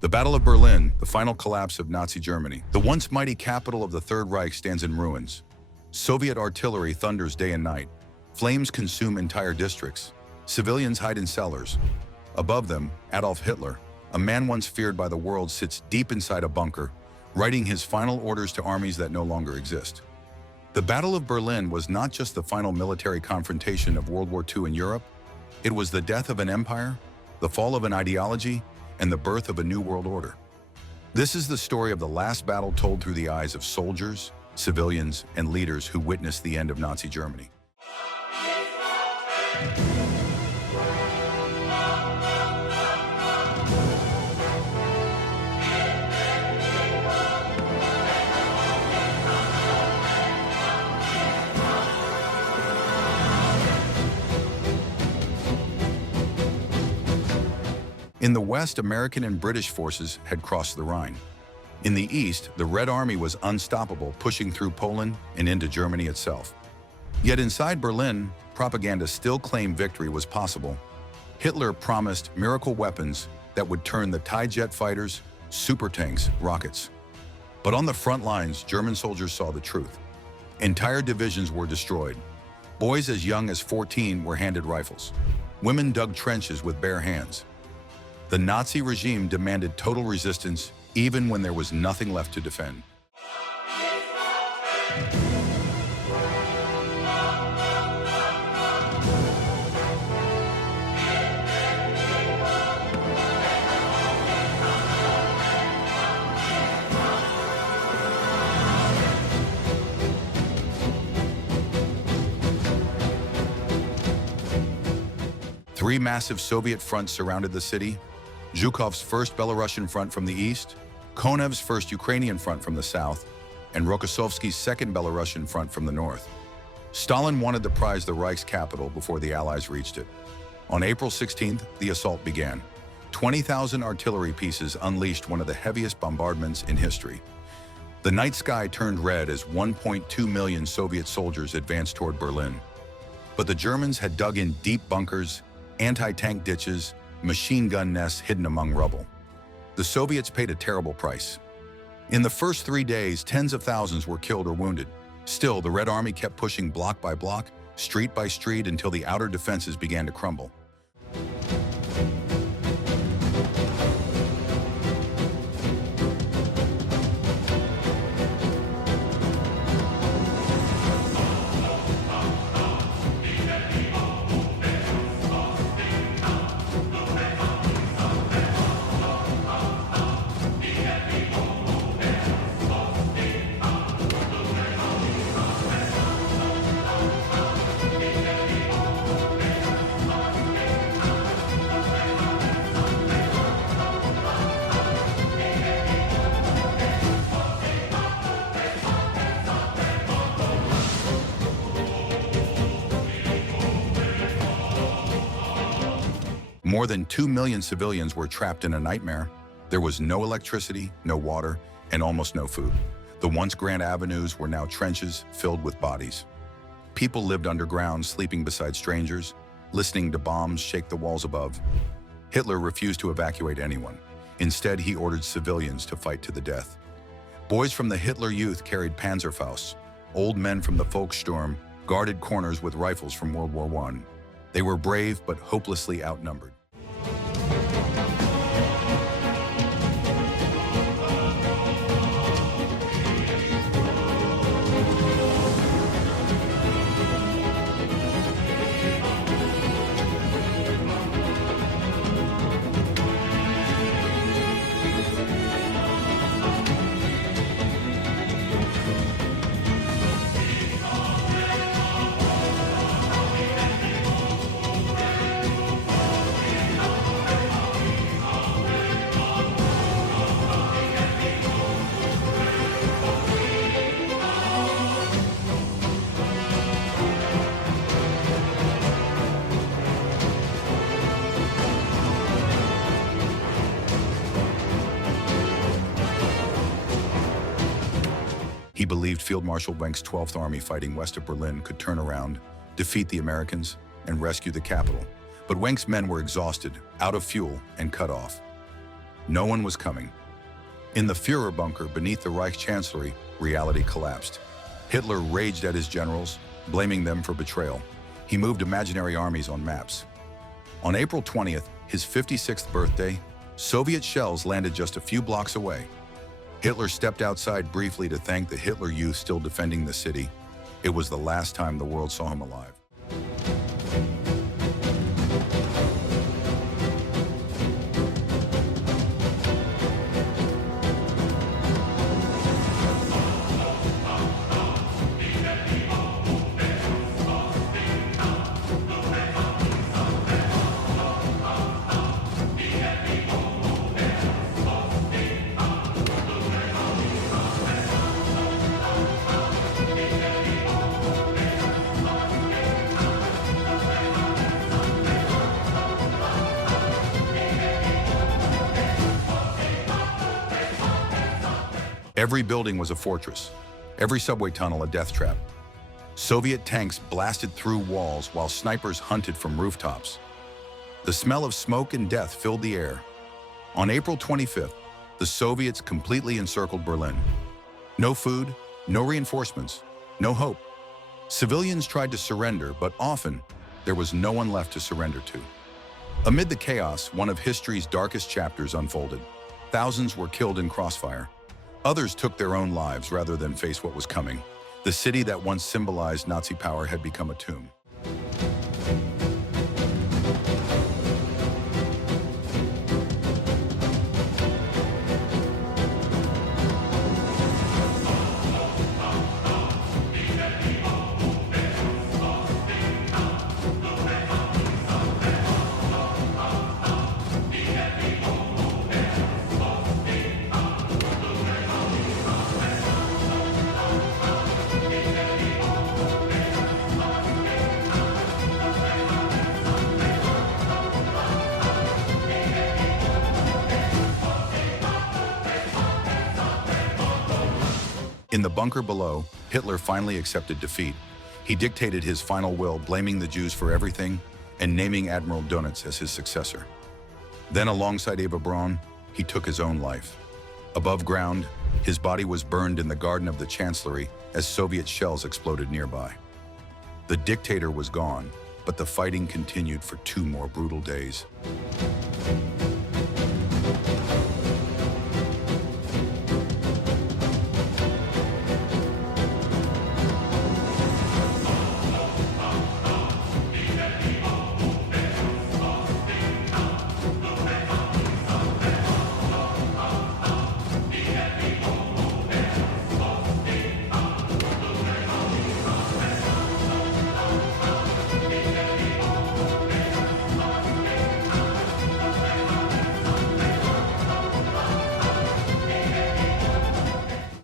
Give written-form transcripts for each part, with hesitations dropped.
The Battle of Berlin, the final collapse of Nazi Germany. The once mighty capital of the Third Reich stands in ruins. Soviet artillery thunders day and night. Flames consume entire districts. Civilians hide in cellars. Above them, Adolf Hitler, a man once feared by the world, sits deep inside a bunker, writing his final orders to armies that no longer exist. The Battle of Berlin was not just the final military confrontation of World War II in Europe. It was the death of an empire, the fall of an ideology, and the birth of a new world order. This is the story of the last battle told through the eyes of soldiers, civilians, and leaders who witnessed the end of Nazi Germany. In the West, American and British forces had crossed the Rhine. In the East, the Red Army was unstoppable, pushing through Poland and into Germany itself. Yet inside Berlin, propaganda still claimed victory was possible. Hitler promised miracle weapons that would turn the TIE jet fighters, super tanks, rockets. But on the front lines, German soldiers saw the truth. Entire divisions were destroyed. Boys as young as 14 were handed rifles. Women dug trenches with bare hands. The Nazi regime demanded total resistance, even when there was nothing left to defend. Three massive Soviet fronts surrounded the city: Zhukov's First Belarusian Front from the east, Konev's First Ukrainian Front from the south, and Rokossovsky's Second Belarusian Front from the north. Stalin wanted to prize the Reich's capital before the Allies reached it. On April 16th, the assault began. 20,000 artillery pieces unleashed one of the heaviest bombardments in history. The night sky turned red as 1.2 million Soviet soldiers advanced toward Berlin. But the Germans had dug in deep bunkers, anti-tank ditches, machine gun nests hidden among rubble. The Soviets paid a terrible price. In the first 3 days, tens of thousands were killed or wounded. Still, the Red Army kept pushing block by block, street by street, until the outer defenses began to crumble. More than 2 million civilians were trapped in a nightmare. There was no electricity, no water, and almost no food. The once grand avenues were now trenches filled with bodies. People lived underground, sleeping beside strangers, listening to bombs shake the walls above. Hitler refused to evacuate anyone. Instead, he ordered civilians to fight to the death. Boys from the Hitler Youth carried Panzerfausts. Old men from the Volkssturm guarded corners with rifles from World War I. They were brave but hopelessly outnumbered. He believed Field Marshal Wenck's 12th Army fighting west of Berlin could turn around, defeat the Americans, and rescue the capital. But Wenck's men were exhausted, out of fuel, and cut off. No one was coming. In the Führer bunker beneath the Reich Chancellery, reality collapsed. Hitler raged at his generals, blaming them for betrayal. He moved imaginary armies on maps. On April 20th, his 56th birthday, Soviet shells landed just a few blocks away. Hitler stepped outside briefly to thank the Hitler Youth still defending the city. It was the last time the world saw him alive. Every building was a fortress, every subway tunnel a death trap. Soviet tanks blasted through walls while snipers hunted from rooftops. The smell of smoke and death filled the air. On April 25th, the Soviets completely encircled Berlin. No food, no reinforcements, no hope. Civilians tried to surrender, but often there was no one left to surrender to. Amid the chaos, one of history's darkest chapters unfolded. Thousands were killed in crossfire. Others took their own lives rather than face what was coming. The city that once symbolized Nazi power had become a tomb. In the bunker below, Hitler finally accepted defeat. He dictated his final will, blaming the Jews for everything and naming Admiral Dönitz as his successor. Then, alongside Eva Braun, he took his own life. Above ground, his body was burned in the garden of the Chancellery as Soviet shells exploded nearby. The dictator was gone, but the fighting continued for 2 more brutal days.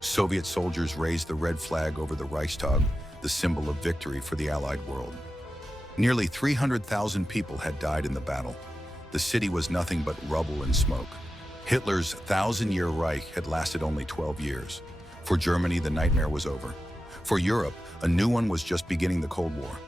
Soviet soldiers raised the red flag over the Reichstag, the symbol of victory for the Allied world. Nearly 300,000 people had died in the battle. The city was nothing but rubble and smoke. Hitler's 1,000-year Reich had lasted only 12 years. For Germany, the nightmare was over. For Europe, a new one was just beginning: the Cold War.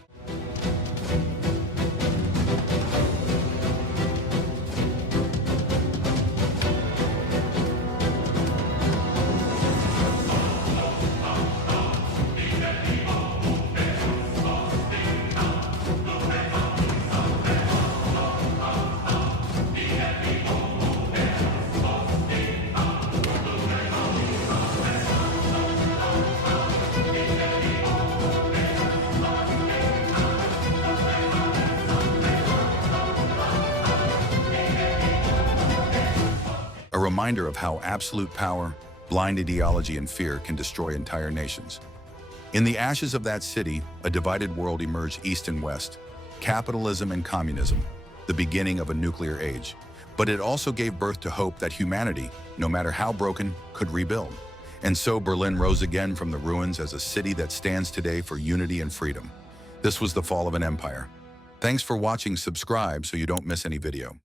A reminder of how absolute power, blind ideology, and fear can destroy entire nations. In the ashes of that city, a divided world emerged east and west, capitalism and communism, the beginning of a nuclear age. But it also gave birth to hope that humanity, no matter how broken, could rebuild. And so Berlin rose again from the ruins as a city that stands today for unity and freedom. This was the fall of an empire. Thanks for watching. Subscribe so you don't miss any video.